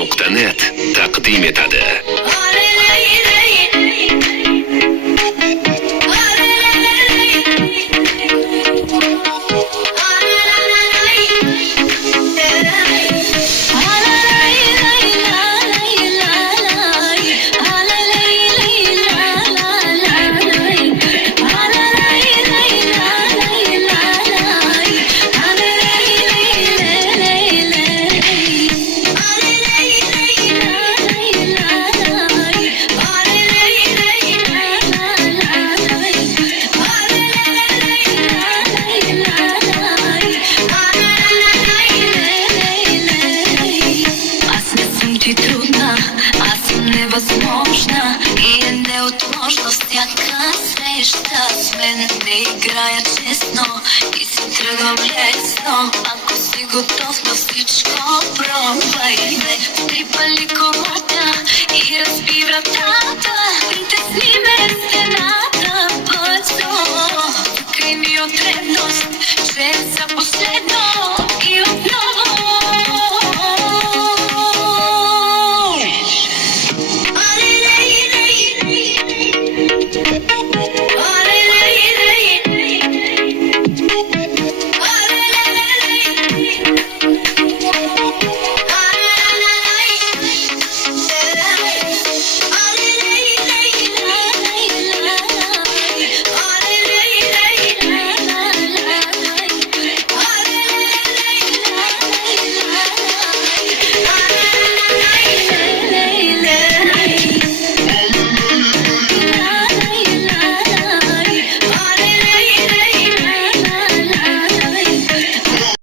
Radionoja.net تقديم تاده Невъзможна и е неотложна всяка среща с мен. Не играя честно и си тръгвам лесно. Ако си готов на всичко, пробвай ме. Трипали колата и разби вратата. Притесни ме стената бързо. Край ми от ревност, че за последно